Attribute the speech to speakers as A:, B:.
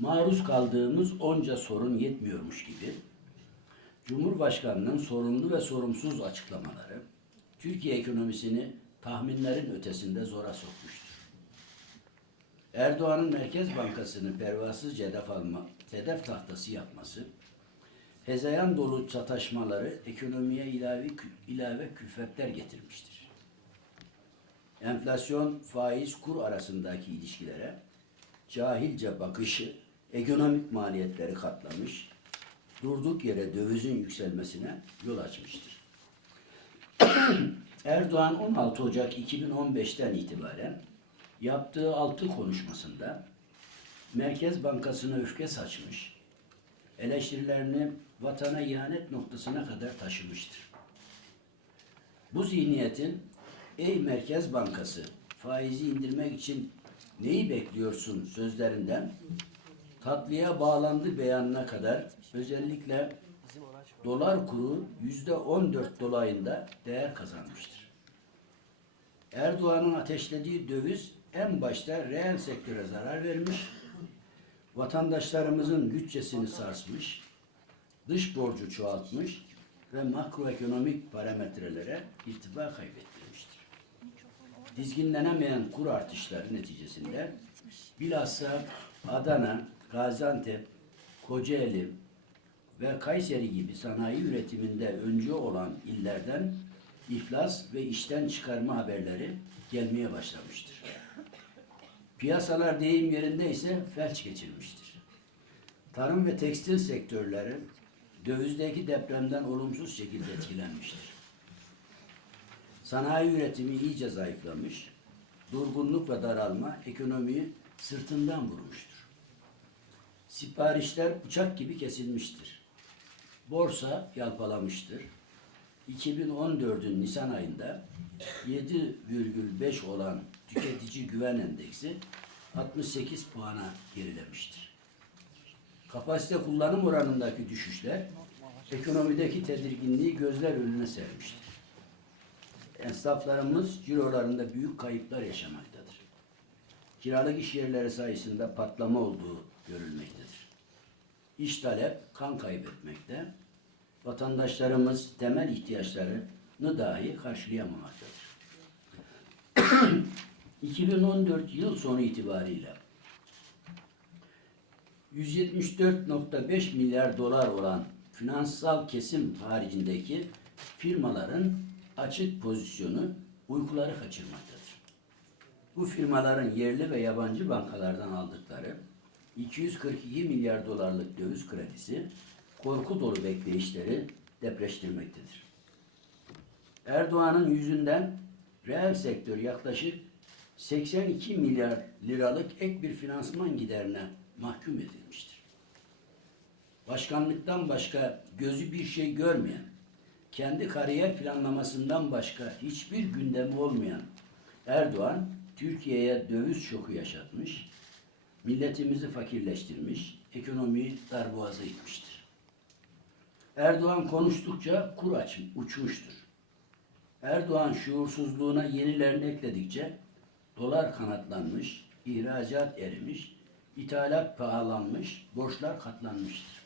A: maruz kaldığımız onca sorun yetmiyormuş gibi Cumhurbaşkanının sorumlu ve sorumsuz açıklamaları Türkiye ekonomisini tahminlerin ötesinde zora sokmuştur. Erdoğan'ın Merkez Bankası'nı pervasızca hedef, alma, hedef tahtası yapması, hezeyan dolu çataşmaları ekonomiye ilave, ilave külfetler getirmiştir. Enflasyon, faiz, kur arasındaki ilişkilere cahilce bakışı ekonomik maliyetleri katlamış, durduk yere dövizin yükselmesine yol açmıştır. Erdoğan 16 Ocak 2015'ten itibaren yaptığı altı konuşmasında Merkez Bankası'na öfke saçmış, eleştirilerini vatana ihanet noktasına kadar taşımıştır. Bu zihniyetin ey Merkez Bankası faizi indirmek için neyi bekliyorsun sözlerinden tatlıya bağlandı beyanına kadar özellikle dolar kuru yüzde 14 dolayında değer kazanmıştır. Erdoğan'ın ateşlediği döviz en başta reel sektöre zarar vermiş, vatandaşlarımızın bütçesini sarsmış, dış borcu çoğaltmış ve makroekonomik parametrelere irtifa kaybettirmiştir. Dizginlenemeyen kur artışları neticesinde bilhassa Adana, Gaziantep, Kocaeli ve Kayseri gibi sanayi üretiminde öncü olan illerden iflas ve işten çıkarma haberleri gelmeye başlamıştır. Piyasalar deyim yerinde ise felç geçirmiştir. Tarım ve tekstil sektörleri dövizdeki depremden olumsuz şekilde etkilenmiştir. Sanayi üretimi iyice zayıflamış, durgunluk ve daralma ekonomiyi sırtından vurmuştur. Siparişler bıçak gibi kesilmiştir. Borsa yalpalamıştır. 2014'ün Nisan ayında 7,5 olan tüketici güven endeksi 68 puana gerilemiştir. Kapasite kullanım oranındaki düşüşler ekonomideki tedirginliği gözler önüne sermiştir. Esnaflarımız cirolarında büyük kayıplar yaşamaktadır. Kiralık iş yerleri sayısında patlama olduğu görülmektedir. İş talep kan kaybetmekte, vatandaşlarımız temel ihtiyaçlarını dahi karşılayamamaktadır. 2014 yıl sonu itibariyle 174.5 milyar dolar olan finansal kesim haricindeki firmaların açık pozisyonu uykuları kaçırmaktadır. Bu firmaların yerli ve yabancı bankalardan aldıkları 242 milyar dolarlık döviz kredisi korku dolu bekleyişleri depreştirmektedir. Erdoğan'ın yüzünden reel sektör yaklaşık 82 milyar liralık ek bir finansman giderine mahkum edilmiştir. Başkanlıktan başka gözü bir şey görmeyen, kendi kariyer planlamasından başka hiçbir gündemi olmayan Erdoğan, Türkiye'ye döviz şoku yaşatmış, milletimizi fakirleştirmiş, ekonomiyi darboğaza itmiştir. Erdoğan konuştukça kur aç, uçmuştur. Erdoğan şuursuzluğuna yenilerini ekledikçe dolar kanatlanmış, ihracat erimiş, ithalat pahalanmış, borçlar katlanmıştır.